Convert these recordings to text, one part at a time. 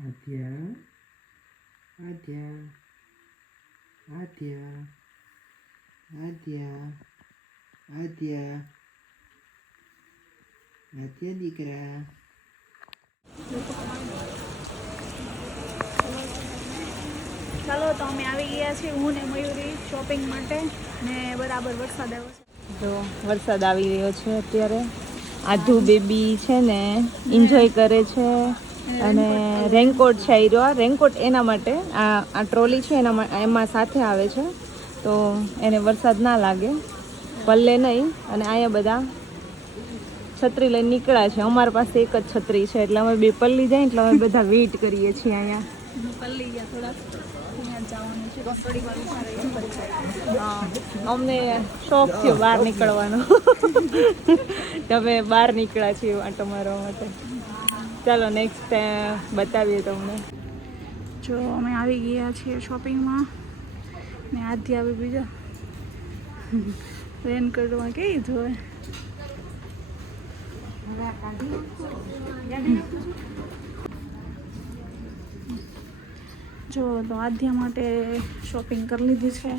આદ્યા આદ્યા આદ્યા આદ્યા આદ્યા આદ્યા દીકરા. ચાલો તો અમે આવી ગયા છીએ, હું ને મયુરી શોપિંગ માટે ને બરાબર વરસાદ આવ્યો છે. જો વરસાદ આવી રહ્યો છે અત્યારે. આધુ બેબી છે ને એન્જોય કરે છે અને રેનકોટ છે આ રેનકોટ એના માટે આ ટ્રોલી છે એમાં સાથે આવે છે તો એને વરસાદ ના લાગે, પલ્લે નહીં. અને અહીંયા બધા છત્રી લઈને નીકળ્યા છે. અમારી પાસે એક જ છત્રી છે એટલે અમે બે પલ્લી જાય એટલે અમે બધા વેઇટ કરીએ છીએ અહીંયા. પલ્લી ગયા થોડાક જવાનું છે તો થોડી વાર અમને શોખ થયો બહાર નીકળવાનો. તમે બહાર નીકળ્યા છીએ આંટો મારવા માટે. ચાલો નેક્સ્ટ બતાવીએ તમને. જો અમે આવી ગયા છીએ શોપિંગમાં ને આધી આવી બીજા રેનકોટમાં કેવી જોવે. જો તો આધ્યા માટે શોપિંગ કરી લીધી છે.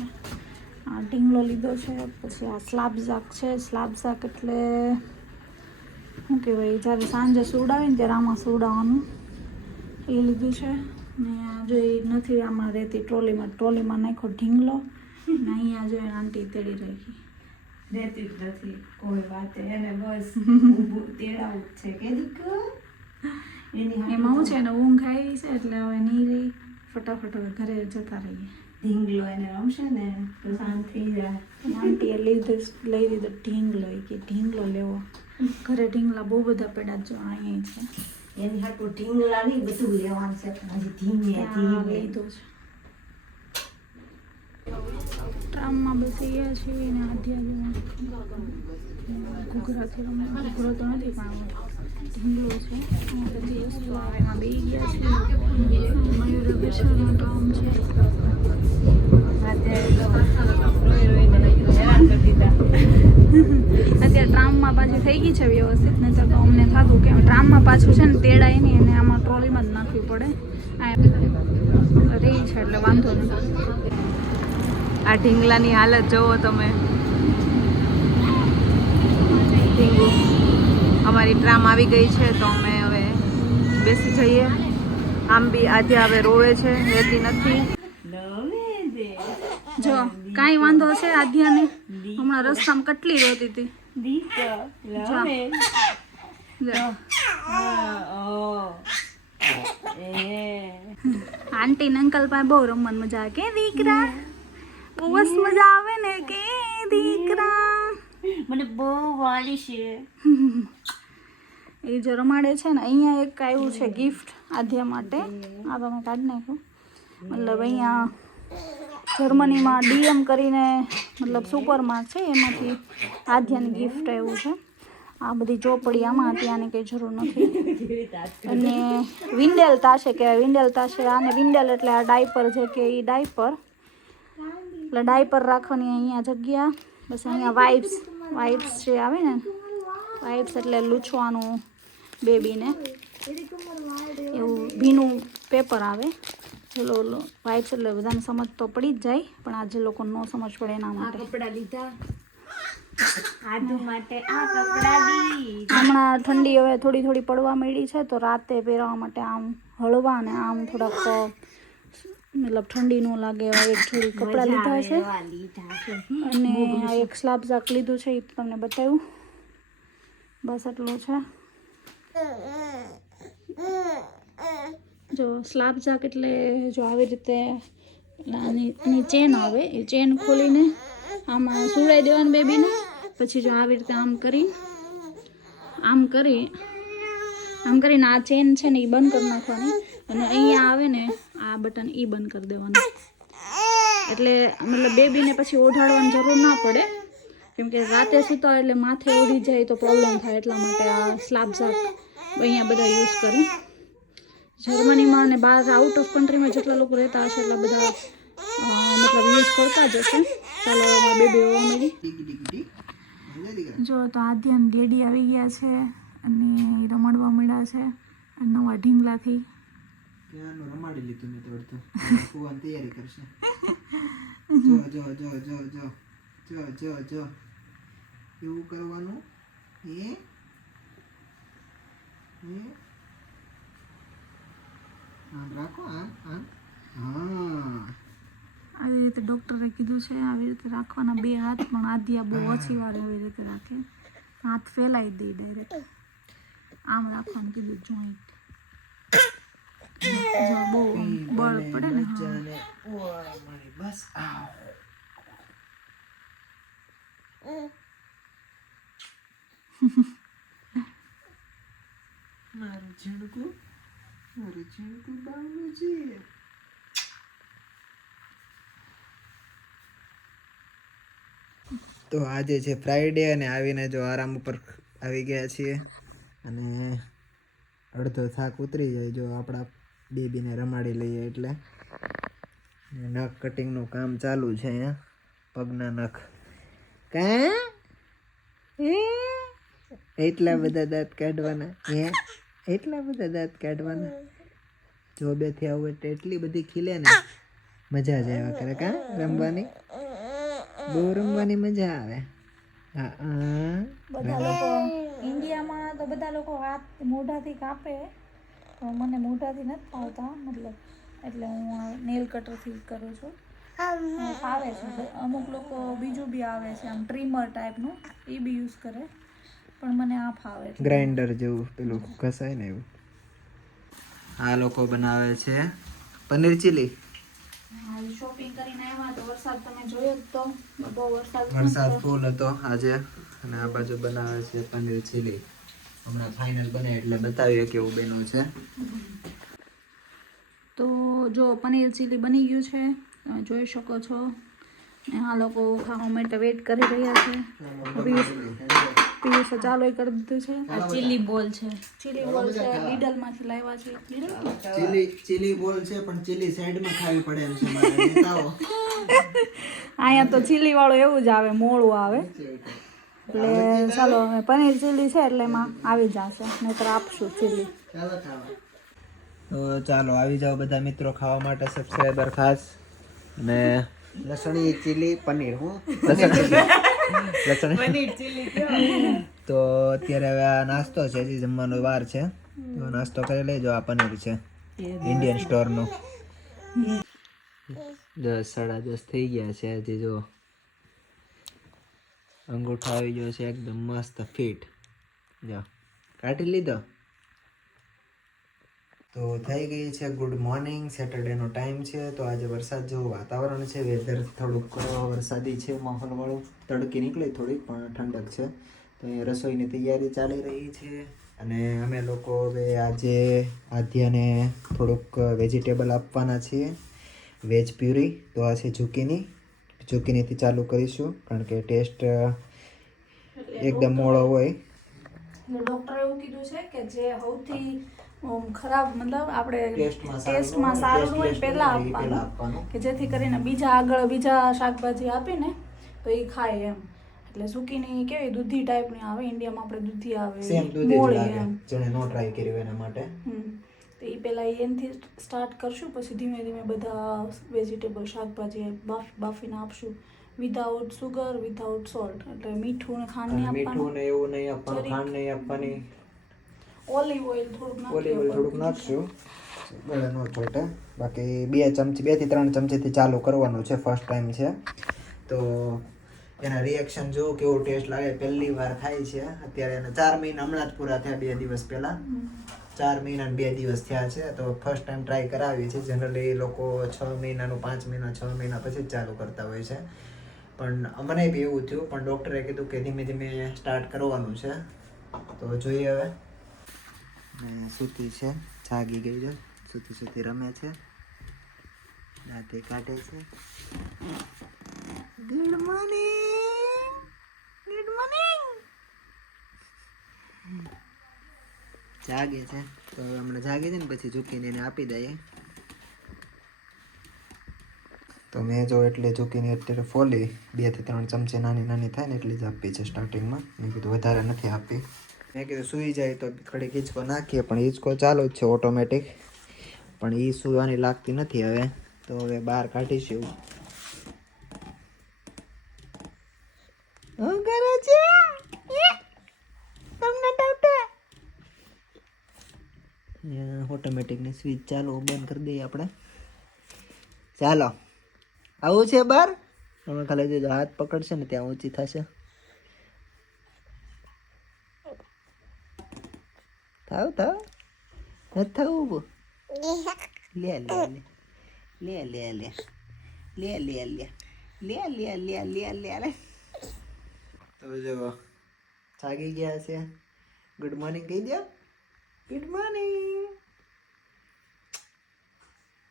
આ ઢીંગલો લીધો છે, પછી આ સ્લાબ ઝાક છે. સ્લાબ ઝાક એટલે શું કહેવાય, જ્યારે સાંજે સુવડાવે ને ત્યારે આમાં સુવડાવવાનું એ લીધું છે. ને જો એ નથી આમાં રહેતી ટ્રોલીમાં નાખ્યો ઢીંગલો ને અહીંયા જો આંટી તેડી રાખી રહેતી જ નથી કોઈ વાત, એને બસ તેડાવું જ છે કે દીકરો. એમાં શું છે એને ઊંઘ આવી છે એટલે હવે નહીં રહી, ફટાફટ હવે ઘરે જતા રહીએ. ઢીંગલો એને રમશે ને તો શાંત થઈ જાય. આંટીએ લઈ લીધો ઢીંગલો, કે ઢીંગલો લેવો. ઘરે ઢીંગલા બહુ બધા પડ્યા જો અહીંયા છે. એની હાટું ઢીંગલા નહીં બધું લેવાનું છે. ત્યાં લીધો છે. ટ્રામમાં બેસી ગયા છીએ અને આધ્યા ઘૂઘરાથી રમે. ઘૂઘરો તો નથી પણ ઢીંગલો છે. બધી વસ્તુ આવે એમાં બેસી ગયા છીએ. મયુર બેસવાનો ટ્રામ છે. અત્યારે ટ્રામમાં પાછી થઈ ગઈ છે વ્યવસ્થિત, નહીંતર તો અમને થતું કે ટ્રામમાં પાછું છે ને તેડાય નહીં અને આમાં ટ્રોલીમાં જ નાખવી પડે. આ રહી છે એટલે વાંધો નહીં. આ ઢીંગલાની હાલત જોવો તમે. અમારી ટ્રામ આવી ગઈ છે તો અમે હવે બેસી જઈએ. આમ બી આજે હવે રોવે છે, રહેતી નથી. જો કાંઈ વાંધો છે આધ્યાને, હમણાં રસ્તામાં કેટલી રોતી હતી. આંટી ને અંકલ પાસે બહુ રમવાની મજા આવે કે દીકરા, બહુ મસ્ત મજા આવે ને કે દીકરા. મને બહુ વાલી છે એ જો રમાડે છે ને. અહીંયા એક આવ્યું છે ગિફ્ટ આધ્યા માટે. આ તમે કાઢી નાખ્યું. મતલબ અહીંયા જર્મનીમાં DM કરીને મતલબ સુપરમાર્ટ છે, એમાંથી આધ્યાની ગિફ્ટ આવ્યું છે. આ બધી ચોપડી આમાં હતી, આની કંઈ જરૂર નથી. અને વિન્ડેલ તાશે કહેવાય, વિન્ડેલ તાશે. આને વિન્ડેલ એટલે આ ડાયપર છે કે એ ડાયપર, એટલે ડાયપર રાખવાની અહીંયા જગ્યા. બસ અહીંયા વાઇપ્સ જે આવે ને, વાઇપ્સ એટલે લૂછવાનું બેબીને, એવું ભીનું પેપર આવે. ચલો વાઇપ્સ એટલે બધાને સમજ તો પડી જ જાય, પણ આ જે લોકો ન સમજ પડે એના માટે. કપડા લીધા આદુ માટે. આ કપડા હમણાં ઠંડી હવે થોડી થોડી પડવા માંડી છે તો રાતે પહેરવા માટે આમ હળવા અને આમ થોડાક મતલબ ઠંડી ન લાગે એવા એક જોડી કપડાં લીધા છે. અને આ એક સ્લાબ ઝાક લીધું છે, એ તમને બતાવ્યું. બસ એટલું છે. જો સ્લાબ ઝાક એટલે જો આવી રીતે આની ચેન આવે, એ ચેન ખોલીને આમાં સુવડાવી દેવાનું બેબીને. પછી જો આવી રીતે આમ કરીને આ ચેન છે ને એ બંધ કરી નાખવાની. અને અહીંયા આવે ને આ બટન એ બંધ કરી દેવાનું. એટલે મતલબ બેબીને પછી ઓઢાડવાની જરૂર ના પડે, કેમકે રાતે સૂતા એટલે માથે ઓઢી જાય તો પ્રોબ્લેમ થાય. એટલા માટે આ સ્લાબ ઝાક અહીંયા બધા યુઝ કરી. જર્મનીમાં અને બહાર આઉટ ઓફ કન્ટ્રીમાં જેટલા લોકો રહેતા હશે એટલા બધા મતલબ યુઝ કરતા જ હશે. ચાલો એમાં બેબી હોવા મળી. જો તો આધ્યાન ડેડી આવી ગયા છે અને રમાડવા મળ્યા છે નવા ઢીંગલાથી. ક્યાંનું રમાડી લીધું મેં તો અડધું સુવાની તૈયારી કરશે જો જો જો જો જો જો જો જો એવું કરવાનું હે આમ રાખો આમ આમ હા આવી રીતે ડૉક્ટરે કીધું છે આવી રીતે રાખવાના 2 હાથ, પણ આદિયા બહુ ઓછી વાર એવી રીતે રાખે, હાથ ફેલાઈ દે ડાયરેક્ટ. આમ રાખવાનું કીધું જોઈન્ટ, જો બહુ બળ પડે ને. હા બસ આવ મારું ઝીણકું બાવલું છે. તો આજે છે ફ્રાઈડે અને આવીને જો આરામ ઉપર આવી ગયા છીએ અને અડધો થાક ઉતરી જાય જો આપણા બેબીને રમાડી લઈએ એટલે. નખ કટિંગનું કામ ચાલુ છે અહીંયા, પગના નખ. એટલા બધા દાંત કાઢવાના એટલા બધા દાંત કાઢવાના. જોબેથી આવું એટલે એટલી બધી ખીલે ને મજા જ આવ્યા કરે. કા રમવાની બહુ રમવાની મજા આવે. બધા લોકો ઇન્ડિયામાં તો બધા લોકો હાથ મોઢાથી કાપે, પણ મને મોઢાથી નથી ફાવતા, મતલબ એટલે હું નેલ કટરથી કરું છું. ફાવે છે. અમુક લોકો બીજું બી આવે છે આમ ટ્રીમર ટાઈપનું, એ બી યુઝ કરે, પણ મને આ ફાવે છે. ગ્રાઇન્ડર જેવું પેલું ઘસાય ને એવું. આ લોકો બનાવે છે પનીર ચીલી. શોપિંગ કરીને આવ્યા તો વરસાદ તમે જોયો જ તો, બહુ વરસાદ ફૂલ હતો આજે. અને આ બાજુ બનાવે છે પનીર ચીલી. હમણાં ફાઇનલ બને એટલે બતાવીએ કેવું બન્યું છે. તો જો પનીર ચીલી બની ગયું છે, તમે જોઈ શકો છો. આ લોકો ખાવા માટે વેઇટ કરી રહ્યા છે. પિયુષે ચાલુ કરી દીધું છે. આ ચીલી બોલ છે, ચીલી બોલ છે, લીડલમાંથી લાવ્યા છે. ચીલી બોલ છે પણ ચીલી સાઈડમાં ખાવી પડે એમ છે મારા નેતાઓ. અહીંયા તો ચીલી વાળું એવું જ આવે, મોળું આવે. એટલે ચાલો હવે પનીર ચીલી છે એટલે એમાં આવી જશે, નહીતર આપશું ચીલી. તો ચાલો આવી જાઓ બધા મિત્રો ખાવા માટે, સબસ્ક્રાઈબર ખાસ. અને લસણી ચીલી પનીર તો અત્યારે હવે આ નાસ્તો છે, હજી જમવાનો વાર છે તો નાસ્તો કરી લેજો. આ પનીર છે ઇન્ડિયન સ્ટોરનું. 10 સાડા 10 થઈ ગયા છે હજી. જો અંગૂઠો આવી ગયો છે એકદમ મસ્ત ફિટ. જો કાઢી લીધો. તો થઈ ગઈ છે ગુડ મોર્નિંગ. સેટરડેનો ટાઈમ છે તો આજે વરસાદ જેવું વાતાવરણ છે. વેધર થોડુંક વરસાદી છે, માહોલવાળું. તડકી નીકળી થોડીક પણ ઠંડક છે. તો અહીંયા રસોઈની તૈયારી ચાલી રહી છે. અને અમે લોકો હવે આજે આધ્યાને થોડુંક વેજીટેબલ આપવાના છીએ, વેજ પ્યુરી. તો આ છે ઝુકીનીથી ચાલુ કરીશું કારણ કે ટેસ્ટ એકદમ મોળો હોય. ડૉક્ટરે એવું કીધું છે કે જે સૌથી ખરાબ મતલબ આપણે ટેસ્ટમાં સારું હોય પહેલાં આપવાનું, કે જેથી કરીને બીજા શાકભાજી આપીને તો એ ખાય એમ. એટલે ઝુકીની કેવી દૂધી ટાઈપની આવે, ઇન્ડિયામાં આપણે દૂધી આવે મોળી એમ. જેણે નો ટ્રાય કર્યું એના માટે તો એ પહેલાં એનાથી સ્ટાર્ટ કરશું, પછી ધીમે ધીમે બધા વેજીટેબલ શાકભાજી બાફીને આપશું, વિધાઉટ સુગર વિધાઉટ સોલ્ટ. એટલે મીઠું ને ખાંડ નહીં આપવાનું, મીઠું ને એવું નહીં આપવાનું, ખાંડ નહીં આપવાની. ઓલિવ ઓઇલ થોડુંક નાખશું, ગળે ન ચોટે. બાકી 2 થી 3 ચમચીથી ચાલુ કરવાનું છે, ફર્સ્ટ ટાઈમ છે તો એના રિએક્શન જો કેવો ટેસ્ટ લાગે. પહેલી વાર થાય છે અત્યારે. એને 4 મહિના હમણાં જ પૂરા થયા, 2 દિવસ પહેલા. 4 મહિના ને 2 દિવસ થયા છે તો ફર્સ્ટ ટાઈમ ટ્રાય કરાવી છે. જનરલી લોકો 6 મહિનાનું 5 મહિના 6 મહિના પછી જ ચાલુ કરતા હોય છે, પણ મને બી એવું થયું. પણ ડૉક્ટરે કીધું કે ધીમે ધીમે સ્ટાર્ટ કરવાનું છે. તો જોઈએ હવે. ને સૂતી છે, જાગી ગઈ છે, સૂતી રમે છે, દાંતે કાઢે છે. Good morning. જાગે છે તો હવે હમણાં જાગે છે ને પછી ઝૂકીને એને આપી દઈએ. તો મેં જો એટલે ઝૂકીને અત્યારે ફોલી 2 થી 3 ચમચી નાની થાય ને એટલી જ આપી છે સ્ટાર્ટિંગમાં. મેં કીધું વધારે નથી આપી. મેં કીધું સૂઈ જાય તો ઘડી હિંચકો નાખીએ, પણ હિંચકો ચાલુ જ છે ઓટોમેટિક. પણ એ સુવાની લાગતી નથી હવે, તો હવે બહાર કાઢીશું. શું કરે છે તમને ઓટોમેટિકની સ્વિચ ચાલુ બંધ કરી દઈએ આપણે. ચાલો આવું છે બહાર. તમે ખાલી જો હાથ પકડશે ને ત્યાં ઊંચી થશે. થાવ થાવ નથી થવું. લે લે લે લે લે લે લે લે લે લે લે લે લે લે. તો જો જાગી ગયા છે. ગુડ મોર્નિંગ કહી દો. Good morning.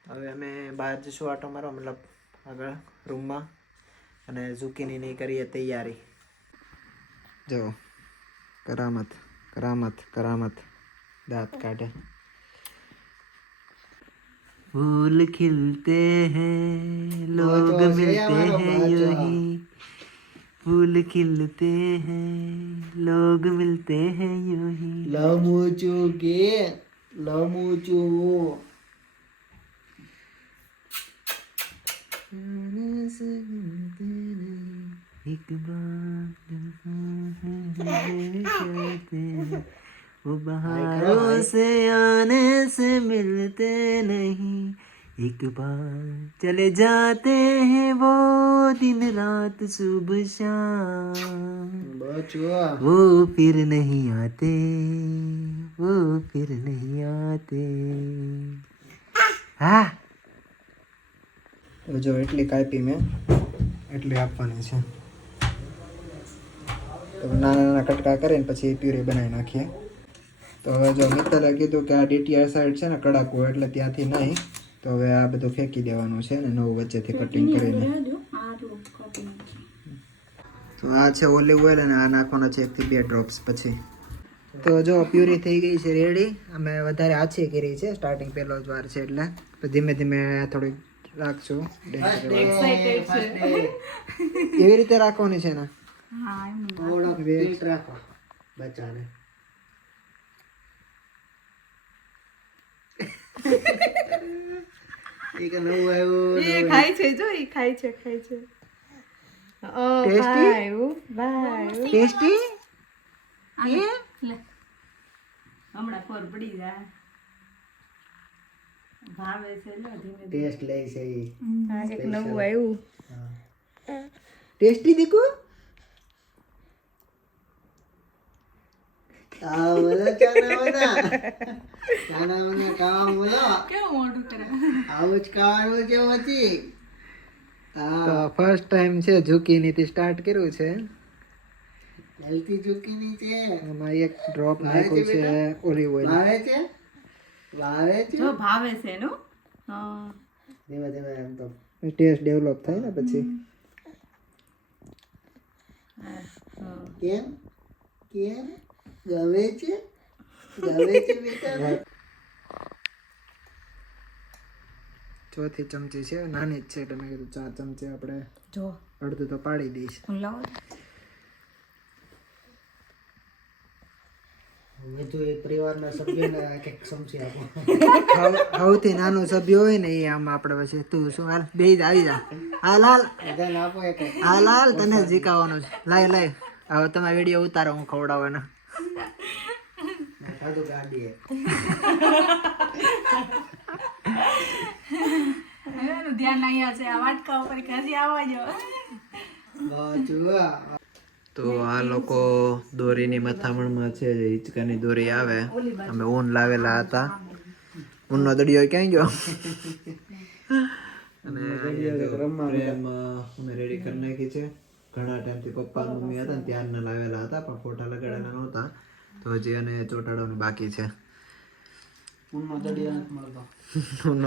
હવે અમે બહાર જઈશું આટો મારવા, મતલબ આગળ રૂમમાં, અને ઝુકીની કરીએ તૈયારી. જો કરામત કરામત કરામત દાંત કાઢે. फूल खिलते हैं लोग मिलते हैं यूं ही, फूल खिलते हैं लोग मिलते हैं यूं ही. लमूचू के लमूचू. एक बार वो बहारों से आने से मिलते नहीं, एक बार चले जाते हैं वो दिन रात सुबह शाम, वो फिर नहीं आते, वो फिर नहीं आते. હા તો જો એટલી કાપી મેં, એટલી આપવાની છે. તો નાના નાના કટકા કરીને પછી પ્યુરી બનાવી નાખીએ. તો હવે જો મિત્તલે કીધું કે આ DTR સાઈડ છે ને કડાકું, એટલે ત્યાંથી નહીં, તો હવે આ બધું ફેંકી દેવાનું છે ને નવું વચ્ચેથી કટિંગ કરીને. તો આ છે ઓલિવ ઓઇલ, અને આ નાખવાનો છે 1 થી 2 ડ્રોપ્સ. પછી તો જો પ્યુરી થઈ ગઈ છે રેડી. અમે વધારે આછી કરી છે, સ્ટાર્ટિંગ પહેલો જ વાર છે એટલે ધીમે ધીમે થોડીક રાખશું. એવી રીતે રાખવાની છે ને. થોડોક વેટ રાખો બચ્ચાને. એક નવું આવ્યું. એ ખાય છે, જો એ ખાય છે ખાય છે. ઓ ભાઈ ભાઈ ટેસ્ટી. લે હમણાં ખબર પડી જાય. ભાવે છે ને ધીમે ટેસ્ટ લે છે ઈ. હા એક નવું આવ્યું. ટેસ્ટી દીકુ. આ બોલો ચાના વના કામ બોલો. કેવું મોઢું કરે. આવું જ કાવાનું છે પછી. તો ફર્સ્ટ ટાઈમ છે ઝુકીની થી સ્ટાર્ટ કર્યું છે. હેલ્થી ઝુકીની છે. એમાં એક ડ્રોપ નાખ્યું છે ઓલિવ ઓઇલ. ભાવે છે જો ભાવે છે નો. હા ધીમે ધીમે એમ તો ટેસ્ટ ડેવલપ થાય ને પછી. કેમ કેમ ગવે છે બેટા. ચોથી ચમચી છે, નાની જ છે, તમે કીધું 4 ચમચી આપણે જો અડધું તો પાડી દઈશ. પરિવારના સભ્યોને એક ચમચી આપો. સૌથી નાનું સભ્ય હોય ને એ આમ આપણે પછી તું શું હાલ બે આવી જા. હાલ હાલ હાલ હાલ તને જીકાવાનું છે. લાય લાય હવે તમે વિડીયો ઉતારો, હું ખવડાવવાનો. ધ્યાન અહીંયા છે આ વાટકા ઉપર કે હજી આવવા જો. તો આ લોકો દોરીની મથામણમાં છે, હિંચકાની દોરી આવે. અમે ઊન લાવેલા હતા, ઊનનો દડિયો ક્યાં ગયો? અને પ્રેમ અમે રેડી કરી નાખી છે. ઘણા ટાઈમથી પપ્પા મમ્મી હતા ને ત્યારના લાવેલા હતા, પણ ફોટા લગાડેલા નહોતા, તો હજી એને ચોંટાડવાનું બાકી છે. ઊનનો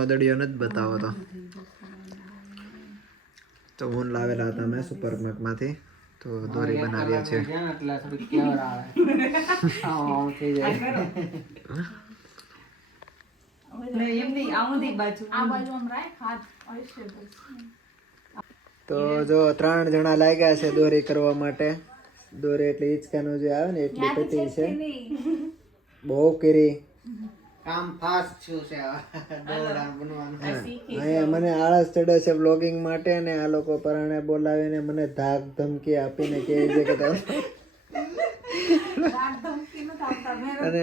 દડિયો નથી બતાવો તો ઊન લાવેલા હતા અમે સુપરમાર્કેટમાંથી, તો દોરી બનાવીએ છીએ. તો જો 3 જણા લાગ્યા છે દોરી કરવા માટે. દોરી એટલે હિંચકાનો જે આવે ને એટલી પતી છે. બહુ કરી કામ ફાસ્ટ થયું છે દોડા બનવાનું. આ શીખી અહીંયા મને આળસ ચડે છે બ્લોગિંગ માટે ને આ લોકો પરાણે બોલાવીને મને ધાક ધમકી આપીને કહે છે કે તમે અને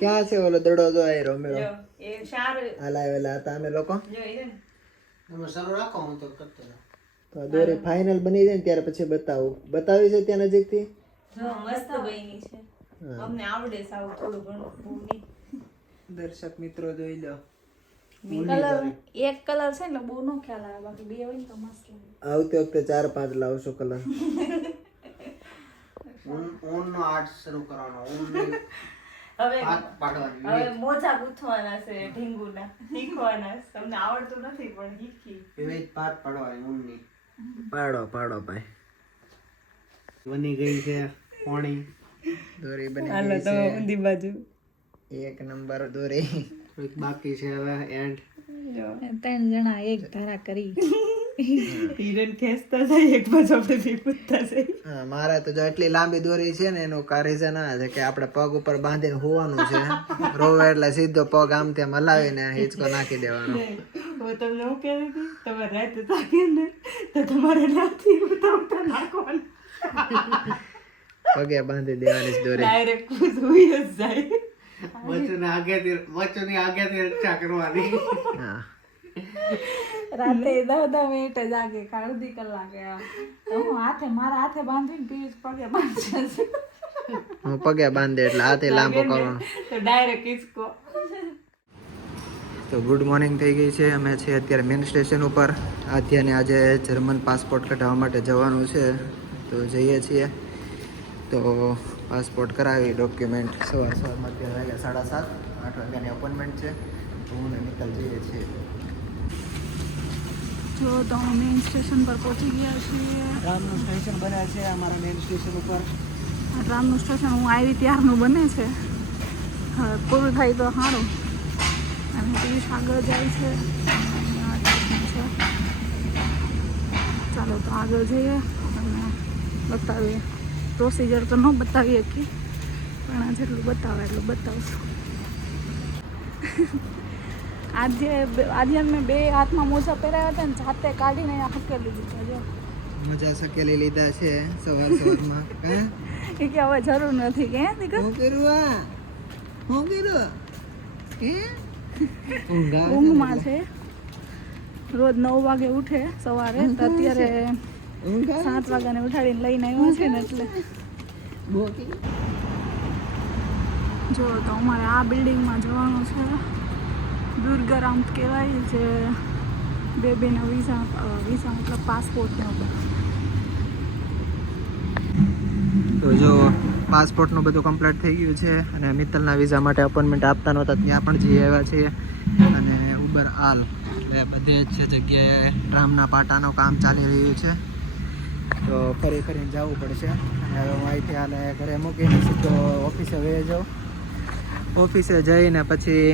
ક્યાં છે ઓલો દડો જો આ રોમેળો જો એ સારું હલાવેલા હતા અમે લોકો જો એ તમે શરૂ રાખો હું તો કરતો તો દોરી ફાઇનલ બની જાય ને ત્યારે પછી બતાવી છે ત્યાં નજીકથી જો મસ્ત બની છે અમને આવડે સાવ થોડું ઘણું બહુ નહીં. દર્શક મિત્રો જોઈ લો કલર એક કલર છે ને બહુ નો ખ્યાલ આવે બાકી બે હોય ને તો મસ્ત લાગે. આવતી વખતે 4-5 લાવશો કલર ઊન નો આર્ટ શરૂ કરવાનો ઊન હવે પાડવાની હવે મોજા ગૂંથવાના છે ઢીંગુના શીખવાના છે. તમને આવડતું નથી પણ શીખી વિવિધ પાત પાડવાની ઊનની પાડો ભાઈ બની ગઈ છે પોણી દોરી બની હાલો ગઈ તો છે ઊંધી બાજુ એક નંબર દોરી એક બાકી છે હવે એન્ડ જો 3 જણા એક ધારા કરી હિરણ ખેંચતા જાય એક બાજુ આપણે પીપુતતા જાય. હા મારે તો જો એટલી લાંબી દોરી છે ને એનું રીઝન આ છે કે આપણે પગ ઉપર બાંધીને હોવાનું છે રોવે એટલે સીધો પગ આમ તેમ હલાવીને હિંચકો નાખી દેવાનો. હું તમને હું કહેતી હતી તમારે રાતે થાકે ને તો તમારે રાતથી ઉતાવળતા નાખવાનું પગે બાંધી દેવાની છે દોરી ડાયરેક્ટ સુઈ જ જાય. વચ્ચોની આગેથી રક્ષા કરવાની. હા રાતે 10 મિનિટ જાગે અડધી કલાકે તો હું મારા હાથે બાંધીને પીસ પગે બાંધશે હું પગે બાંધે એટલે હાથે લાંબો કરવાનો. તો ડાયરેક્ટ હિંચકો. તો ગુડ મોર્નિંગ થઈ ગઈ છે અમે છીએ અત્યારે મેન સ્ટેશન ઉપર. આધ્યાને આજે જર્મન પાસપોર્ટ કઢાવવા માટે જવાનું છે તો જઈએ છીએ. તો પાસપોર્ટ કરાવી ડોક્યુમેન્ટ સવારમાં અત્યારે વાગ્યા 7:30 8 વાગ્યાની અપોઇન્ટમેન્ટ છે તો હું ને મિત્તલ જઈએ છીએ. જો તો અમે મેઇન સ્ટેશન પર પહોંચી ગયા છીએ. રામનું સ્ટેશન બને છે અમારા મેન સ્ટેશન ઉપર. આ રામનું સ્ટેશન હું આવી ત્યારનું બને છે હવે પૂરું થાય તો સારું. અને પિયુષ આગળ જાય છે અને આ સ્ટેશન છે. ચાલો તો આગળ જઈએ અને બતાવીએ. પ્રોસિજર તો ન બતાવીએ કે પણ જેટલું બતાવે એટલું બતાવશું. આજે મેં 2 હાથમાં મોજા પહેરાવ્યા હતા ને જાતે કાઢીને હકેલી દીધા. જો મજા સકેલી લીધા છે સવારમાં. એ કે હવે જરૂર નથી કે દીકરા હું કર્યું કે ઊંઘમાં છે. રોજ 9 વાગે ઉઠે સવારે તો અત્યારે 7 વાગ્યાને ઉઠાડીને લઈને આવ્યા છે ને એટલે જો તો અમારે આ બિલ્ડિંગમાં જવાનું છે. દુર્ગારામ કહેવાય જે બેબીના વિઝા મતલબ પાસપોર્ટનો. તો જો પાસપોર્ટનું બધું કમ્પ્લીટ થઈ ગયું છે અને મિત્તલના વિઝા માટે અપોઇન્ટમેન્ટ આપતા નહોતા ત્યાં પણ જઈ આવ્યા છીએ. અને ઉબર આલ એટલે બધે જ છે જગ્યાએ રામના પાટાનું કામ ચાલી રહ્યું છે તો ફરીને જવું પડશે. અને હવે હું અહીંથી હાલે ઘરે મૂકીને સીધો ઓફિસે વહી જાઉં. ઓફિસે જઈને પછી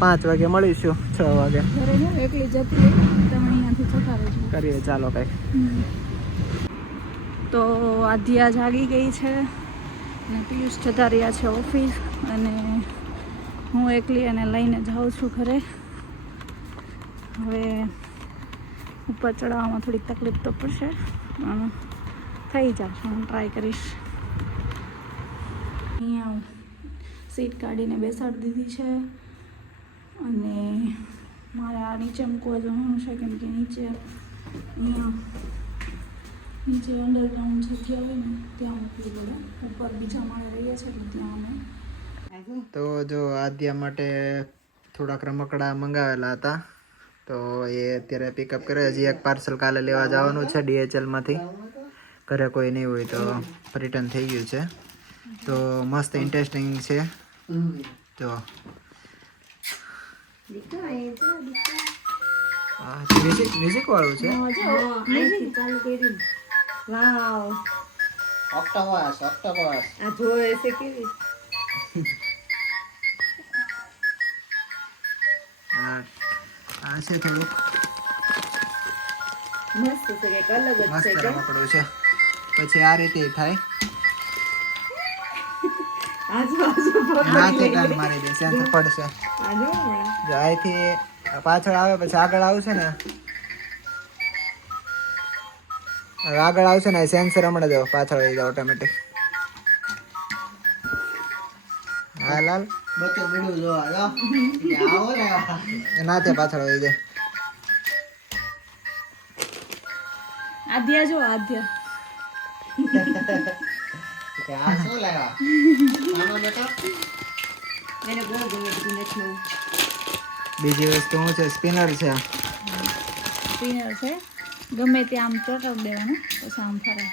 5 વાગે મળીશું 6 વાગે ઘરે ને એકલી જતી રહી તમે અહીંયાથી જતા રહેજો. કરીએ ચાલો કંઈક. તો આધ્યા જાગી ગઈ છે અને પિયુષ જતા રહ્યા છે ઓફિસ અને હું એકલી એને લઈને જાઉં છું ઘરે. હવે ઉપર ચડાવવામાં થોડીક તકલીફ તો પડશે પણ થઈ જશે. હું ટ્રાય કરીશ. અહીંયા સીટ કાઢીને બેસાડી દીધી છે અને મારે આ નીચે મૂકવા જવાનું છે કેમ કે નીચે અંડરગ્રાઉન્ડ જગ્યા હોય ને ત્યાં મૂકવી પડે. ઉપર બીજા માળે રહીએ છીએ તો ત્યાં અમે તો જો આદ્યા માટે થોડાક રમકડા મંગાવેલા હતા તો એ અત્યારે પિકઅપ કરે. હજી એક પાર્સલ કાલે લેવા જવાનું છે DHLમાંથી. ઘરે કોઈ નહીં હોય તો રિટર્ન થઈ ગયું છે. તો મસ્ત ઇન્ટરેસ્ટિંગ છે. જો મ્યુઝિક વાળું છે. વાવ ઓક્ટોપસ આ જોવે છે કેવી આ છે થોડુંક મસ્ત છે કે અલગ જ મસ્ત છે કે રમકડું છે. પછી આ રીતે થાય નાથી ટર્ન મારી દે સેન્સર પડશે જો અહીંથી પાછળ આવે પછી આગળ આવશે ને હવે આગળ આવશે ને સેન્સર હમણાં જો પાછળ આવી જાય ઓટોમેટિક હા લાલ બચ્ચો મેળું જોવા આવો ને નાથી પાછળ આવી જાય આધ્યા જો આધ્યા કે આ શું લાવ્યા આમાં બેટા એને બહુ ગમે બધું નથી બીજી વસ્તુ શું છે સ્પિનર છે સ્પિનર છે ગમે ત્યાં આમ ચોટાડી દેવાનું પછી આમ ફરે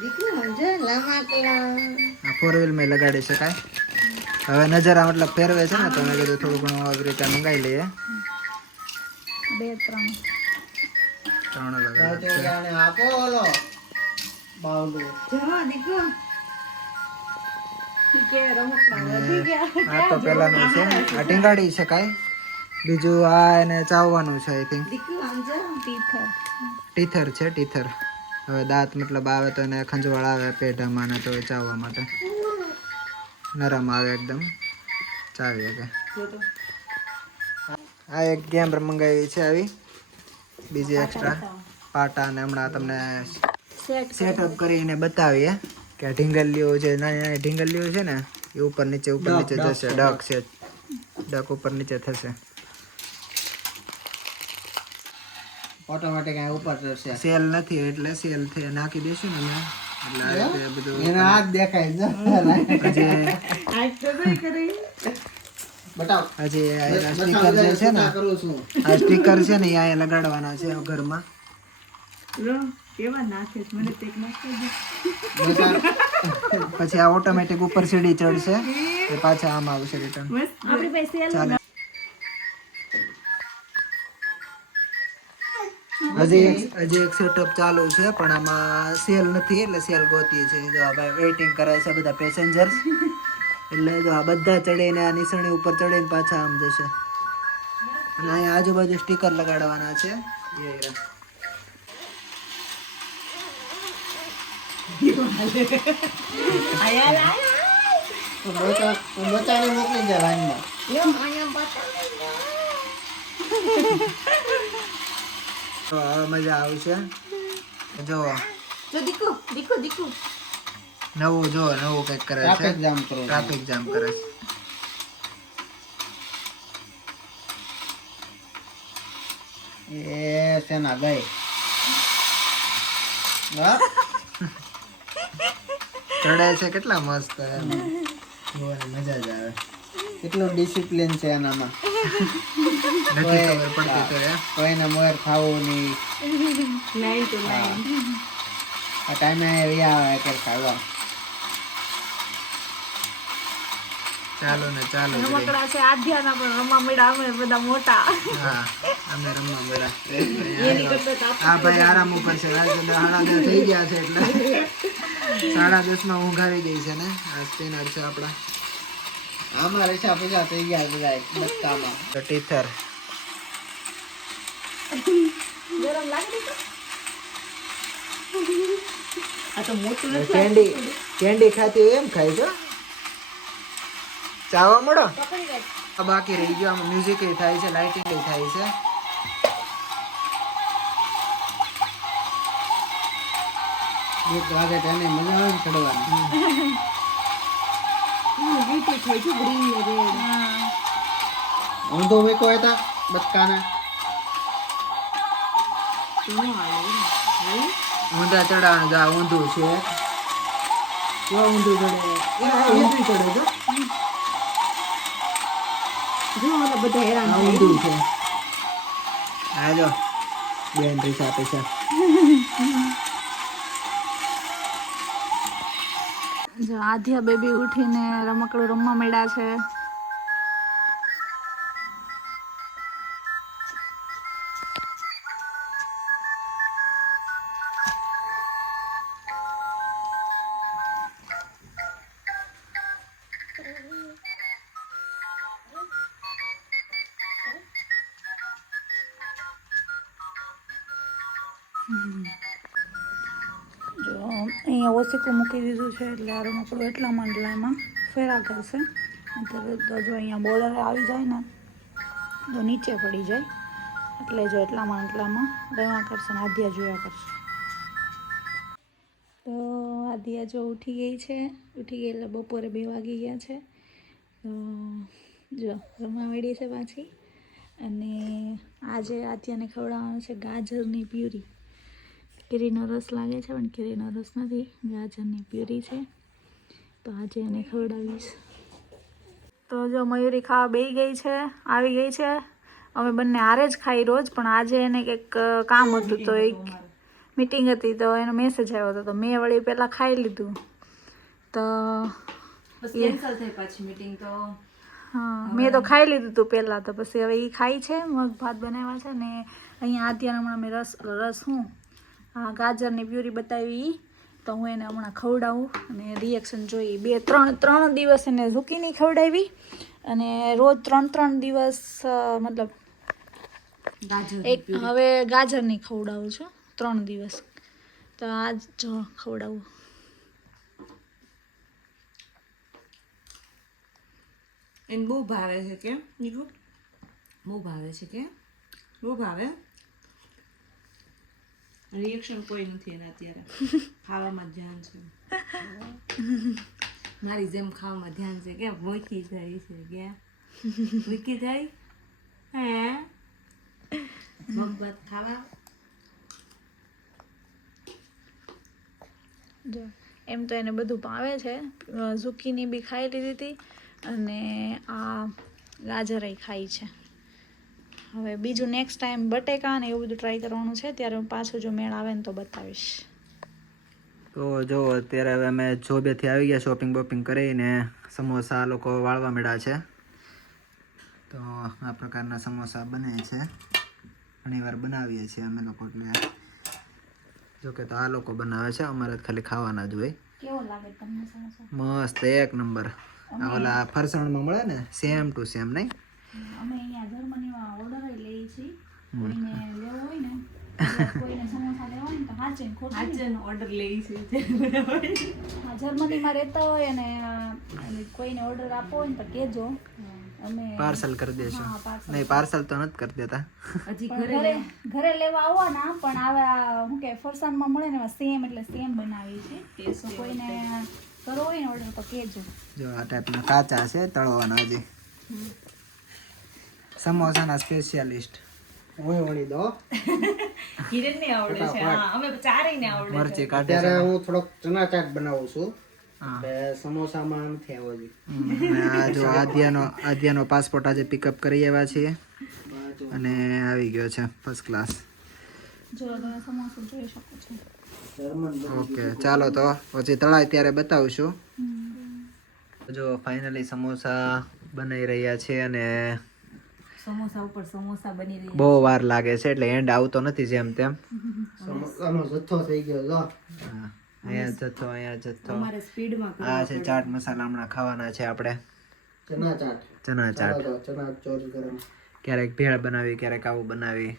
દીકરી સમજે લામા કલા આ 4 વ્હીલ માં લગાડી શકાય હવે નજર આ મતલબ ફેરવે છે ને તો મેં કીધું થોડું ઘણું આવી રીતે મંગાવી લઈએ 2 3 ત્રણ અલગ તો જાણે આપો ઓલો બાવલો જો દીકરો કે રમકડા વધી ગયા આ તો પેલાનું છે આ ટીંગાડી શકાય બીજું આ એને ચાવવાનું છે આઈ થિંક દીકરી સમજે ટીથર ટીથર છે ટીથર હવે દાંત મતલબ આવે તો એને ખંજવાળ આવે પેઢામાં ને તો એ ચાવવા માટે નરમ આવે એકદમ ચાવી કે આ એક ગેમ મંગાવી છે આવી બીજી એક્સ્ટ્રા પાટા ને હમણાં તમને સેટઅપ કરીને બતાવીએ કે ઢીંગલીઓ જે નાની નાની ઢીંગલીઓ છે ને એ ઉપર નીચે જશે ડક છે ડક ઉપર નીચે થશે ઓટોમેટિક આ ઉપર ચડશે સેલ નથી એટલે સેલ થી નાખી દેશું ને અમે એટલે આ રીતે બધું એનો હાથ દેખાય છે હજી આજ તો નહીં કરી બતાવ હજી આ સ્ટીકર જે છે ને કરું છું આ સ્ટીકર છે ને એ અહીંયા લગાડવાના છે ઘરમાં કેવા નાખે છે મને તેક નાખી દે પછી આ ઓટોમેટિક ઉપર સીડી ચડશે એ પાછા આમ આવશે રિટર્ન આપણી પાસે ચાલે હજી એક સેટઅપ ચાલુ છે પણ આમાં સેલ નથી એટલે સેલ ગોતીએ છે જો ભાઈ વેઇટિંગ કરે છે બધા પેસેન્જર્સ એટલે જો આ બધા ચડીને આ નિશાની ઉપર ચડીને પાછા આમ જશે અને અહીંયા આજુબાજુ સ્ટીકર લગાડવાના છે એ બચાને મોકલી દે લાઈનમાં તો હવે મજા આવશે જો દીકુ નવું જો નવું કંઈક કરે છે ટ્રાફિક જામ કરો ટ્રાફિક જામ કરે છે એ સેના ગઈ હા ચડે છે કેટલા મસ્ત એમ જોવાની મજા જ આવે કેટલું ડિસિપ્લિન છે એનામાં નથી ખબર પડતી તો યાર કોઈને મોર ખાવું નહીં 9 to 9 આ ટાઈમે આવ્યા આવે કે ખાવા ચાલો ને ચાલો રમકડા છે આધ્યાના પણ રમવા મળ્યા અમે બધા મોટા હા અમે રમવા મળ્યા આ ભાઈ આરામ ઉપર છે સાડા 10 થઈ ગયા છે એટલે 10:30 માં ઊંઘ આવી ગઈ છે ને આ સ્પિનર છે આપણા આમાં રેસા પૈસા થઈ ગયા બધા બચ્ચામાં તો ટીથર ગરમ લાગે છે આ તો મોટું કેન્ડી ખાતી હોય એમ ખાય છો ચાવા મળો આ બાકી રહી ગયો આમાં મ્યુઝિક થાય છે લાઇટિંગ થાય છે એક વાગે તો એને મજા આવે ને ચડવાની ઊંધો વેકો હતા બચકાને ઊંધા ચડાવવાનું જા ઊંધું છે કેવા ઊંધું ચડે ઊંધું ચડે જો બધા હેરાન આ ઊંધું છે હા જો બેન પૈસા પૈસા જો આધ્યા બેબી ઉઠીને રમકડું રમવા મળ્યા છે જો અહીંયા ઓશીકું મૂકી દીધું છે એટલે આ રમકડું એટલા માંડલામાં ફેરા કરશે. અત્યારે તો જો અહીંયા બોર્ડર આવી જાય ને તો નીચે પડી જાય, એટલે જો એટલામાં રહેવા કરશે ને આધ્યા જોયા કરશે. તો આધ્યા જો ઉઠી ગઈ એટલે બપોરે 2 વાગી ગયા છે. તો જો રમવા મળી છે પાછી. અને આજે આધ્યાને ખવડાવવાનું છે ગાજરની પ્યુરી. કેરીનો રસ લાગે છે પણ કેરીનો રસ નથી, ગાજરની પ્યુરી છે. તો આજે એને ખવડાવીશ. તો જો મયુરી ખાવા બેસી ગઈ છે, આવી ગઈ છે. અમે બંને હારે જ ખાઈ રોજ, પણ આજે એને કંઈક કામ હતું તો એક મીટિંગ હતી તો એનો મેસેજ આવ્યો હતો તો મેં વળી પહેલાં ખાઈ લીધું. તો કેન્સલ થઈ પાછી મીટિંગ. તો હા, મેં તો ખાઈ લીધું હતું પહેલાં. તો પછી હવે એ ખાઈ છે, મગ ભાત બનાવ્યા છે ને અહીંયા આધ્યાને હમણાં મેં રસ ગાજરની પ્યુરી બતાવી, તો હું એને હમણાં ખવડાવું અને રિએક્શન જોઈ. 2-3 દિવસ એને ઝુકીની ખવડાવી અને રોજ 3 દિવસ મતલબ હવે ગાજરની ખવડાવું છું 3 દિવસ. તો આજ જો ખવડાવું. એને બહુ ભાવે છે કે નીકુ, બહુ ભાવે છે કે બહુ ભાવે. રિએક્શન કોઈ નથી એના અત્યારે, ખાવામાં ધ્યાન છે. મારી જેમ ખાવામાં ધ્યાન છે કે મૂકી જાય છે કે મૂકી જાય હે મગભાત ખાવા. જો એમ તો એને બધું ભાવે છે. ઝુકીની બી ખાઈ લીધી હતી અને આ ગાજરય ખાઈ છે. હવે બીજું નેક્સ્ટ ટાઈમ બટેકા ને એવું બધું ટ્રાય કરવાનું છે, ત્યારે હું પાછું જો મેળ આવે ને તો બતાવીશ. તો જો અત્યારે હવે અમે જોબેથી આવી ગયા, શોપિંગ બોપિંગ કરીને સમોસા લોકો વાળવા મળ્યા છે. તો આ પ્રકારના સમોસા બને છે, ઘણીવાર બનાવીએ છીએ અમે લોકો. એટલે જોકે તો આ લોકો બનાવે છે, અમારે ખાલી ખાવાના જ હોય. કેવો લાગે તમને સમોસા? મસ્ત, 1 નંબર. ઓલા ફરસાણમાં મળે ને સેમ ટુ સેમ, નહીં? અમે અહીંયા જર્મનીમાં ઓર્ડર લઈએ છીએ. કોઈને લેવો હોય ને, કોઈને સમોસા લેવા હોય ને તો હાચે ઓર્ડર લઈ છે. જર્મનીમાં રહેતા હોય અને કોઈને ઓર્ડર આપવો હોય ને તો કહેજો, અમે પાર્સલ કરી દેશું. નહીં, પાર્સલ તો નથી કરી દેતા. હજી ઘરે લેવા આવવાના, પણ આવા શું કે ફરસાણમાં મળે ને સેમ, એટલે સેમ બનાવીએ છીએ. તો કોઈને કરવો હોય ને ઓર્ડર તો કહેજો. જો આ ટાઈપના કાચા છે, તળવાના. હજી સમોસાના સ્પેશિયાલિસ્ટ હું વળી દો. કિરણ ને આવડે છે. હા, અમે ચારેય ને આવડે છે. મરચી કાઢે છે. અત્યારે હું થોડોક ચના ચાટ બનાવું છું. સમોસામાં નથી આવ્યો હજી. આ જો આદ્યાનો પાસપોર્ટ આજે પિકઅપ કરી આવ્યા છીએ અને આવી ગયો છે ફર્સ્ટ ક્લાસ. જો તમે સમોસા જોઈ શકો છો. ઓકે, ચાલો તો પછી તળાય ત્યારે બતાવશું. જો ફાઇનલી સમોસા બનાવી રહ્યા છે અને સમોસા ઉપર સમોસા બની રહ્યા. બહુ વાર લાગે છે, એટલે એન્ડ આવતો નથી જેમ તેમ. સમોસાનો જથ્થો થઈ ગયો જો. અહીંયા જથ્થો, અહીંયા જથ્થો. અમારે સ્પીડમાં આ છે ચાટ મસાલા, હમણાં ખાવાના છે આપણે. ચના ચાટ. ચના ચાટ. ચના ચોર ગરમ. ક્યારેક ભેળ બનાવી, ક્યારેક આવું બનાવી.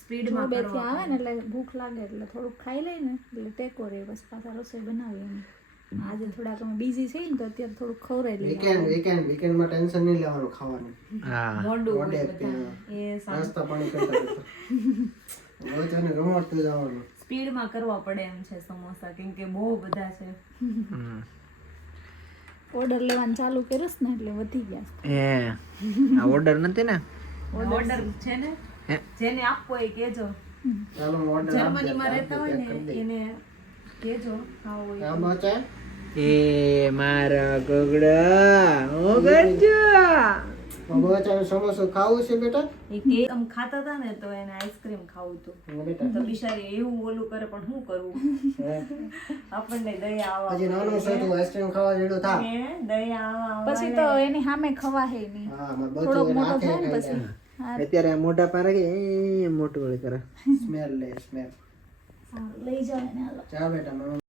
સ્પીડમાં બેથી આવે ને એટલે ભૂખ લાગે એટલે થોડુંક ખાઈ લઈ ને એટલે ટેકો રહે, બસ પાછા રસોઈ બનાવી. એમ આજે થોડાક અમે બિઝી છે ને તો અત્યારે થોડુંક ખવડાવી લઈએ. વીકેન્ડમાં ટેન્શન નહીં લેવાનું ખાવાનું. હા, મોડું મોડે નાસ્તા પાણી કરતા રોજાને રમડતું જવાનું. સ્પીડમાં કરવા પડે એમ છે સમોસા, કેમ કે બહુ બધા છે. ઓર્ડર લેવાનું ચાલુ કર્યું ને એટલે વધી ગયા. આ ઓર્ડર નથી ને? ઓર્ડર છે ને, જેને આપવો હોય કેજો. ચાલો ઓર્ડર જર્મનીમાં રહેતા હોય ને એને કેજો ખાવો હોય. આ બચા એ મારા ગગડા ઓ ગંજા બચા સમોસો ખાવું છે બેટા? એ કે આમ ખાતા હતા ને તો એને આઈસ્ક્રીમ ખાવું હતું. તો બિચારી એવું ઓલું કરે, પણ શું કરવું, આપણને દયા આવા. હજી નાનો છે તું આઈસ્ક્રીમ ખાવા જેડો થા. દયા આવા. પછી તો એની સામે ખવા હે નહીં. હા, માર થોડોક બધું મોટો થાય ને હાથે પછી અત્યારે મોટા પારે કે મોટું વળી કરે. સ્મેલ લે સ્મેલ. લઈ જાવ એને હાલો. ચા બેટા.